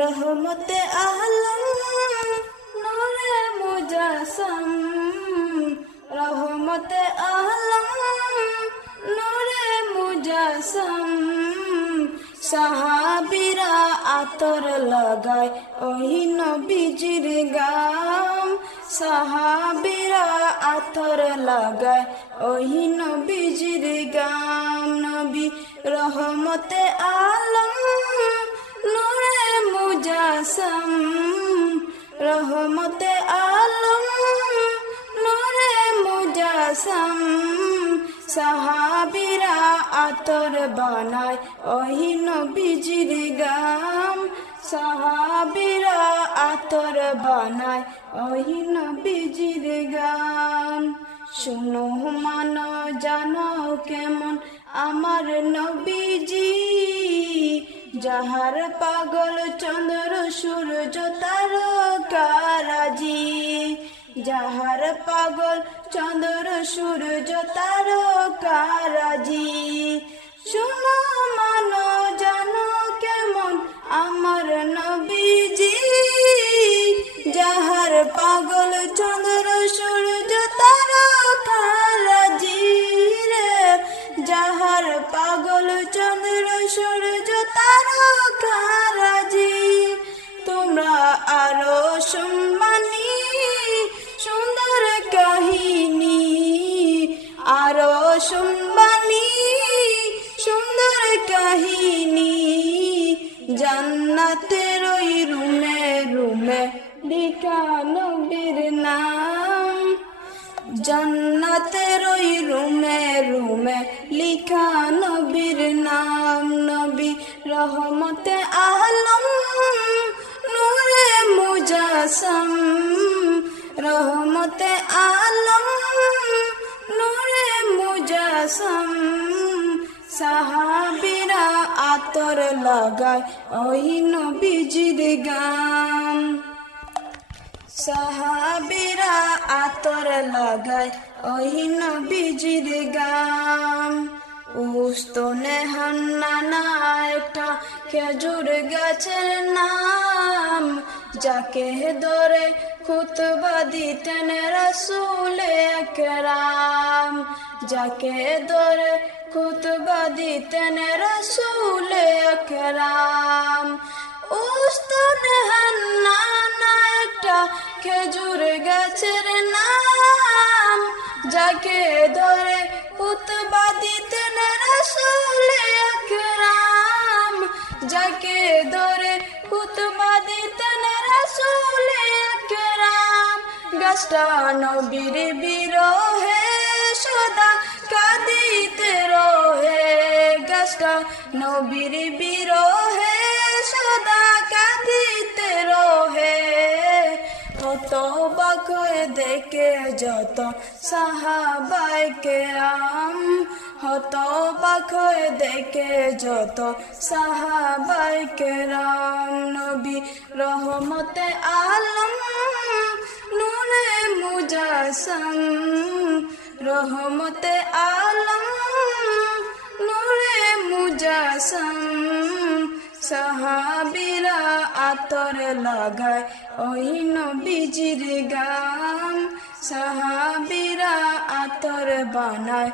রহমতে আলম নূরে মুজাসম, রহমতে আলম নূরে মুজাসম। সাহাবীরা আতর লাগায় ওই নবীজির গাম, সাহাবীরা আতর লাগায় ওই নবীজির গাম। নবী রহমতে আলম নূরে মুজাসম, রহমতে আলম নূরে মুজাসম। সাহাবীরা আতর বানায় ওই নবীজির গাম, সাহাবীরা আতর বানায় ওই নবীজির গাম। শুনো মানো জানো কেমন আমার নবীজি, যাহার পাগল চন্দ্র সূর্য তারকারাজি, যাহার পাগল চন্দ্র সূর্য তারকারাজি। শুনো মানো জানো কেমন আমার নবীজি, যাহার পাগল চন্দ্র সূর্য তারকারাজি রে, যাহার পাগল চন্দ্র সূর্য তারকারাজি। তোমরা আরো সম্মানী সুন্দর কাহিনী, আরো সম্মানী সুন্দর কাহিনী। জান্নাতের ওই রুমে রুমে লিখা নবীর নাম, জান্নাতের ওই রুমে রুমে লিখা নবীর নাম। নবী রহমতে আলম নূরে মুজাসম, রহমতে আলম নূরে মুজাসম। সাহাবীরা আতর লাগায় ওই নবীজির গাম, সাহাবীরা আতর লাগায় ওই নবীজির গাম। উস্তনে হান্নানা একটা খেজুর গাছের নাম, যাকে ধরে খুতবা দিতেন রাসূল আকরাম, যাকে ধরে খুতবা দিতেন রাসূল আকরাম। উস্তনে হান্নানা একটা খেজুর গাছের নাম, যাকে ধরে খুতবা দিতেন রাসূল আকরাম, যাকে ধরে খুতবা দিতেন রাসূল আকরাম। গাছটা নবীর বিরহে সদা কাঁদিতে রহে, গাছটা নবীর বিরহে সদা কাঁদিতে রহে। হতবাক হয়ে দেখে যত সাহাবায়ে কেরাম, হতবাক হয়ে দেখে যত সাহাবায়ে কেরাম। নবী রহমতে আলম নূরে মুজাসম, রহমতে আলম নূরে মুজাসম। সাহাবীরা আতর লাগায় ওই নবীজির গাম, সাহাবীরা আতর বানায়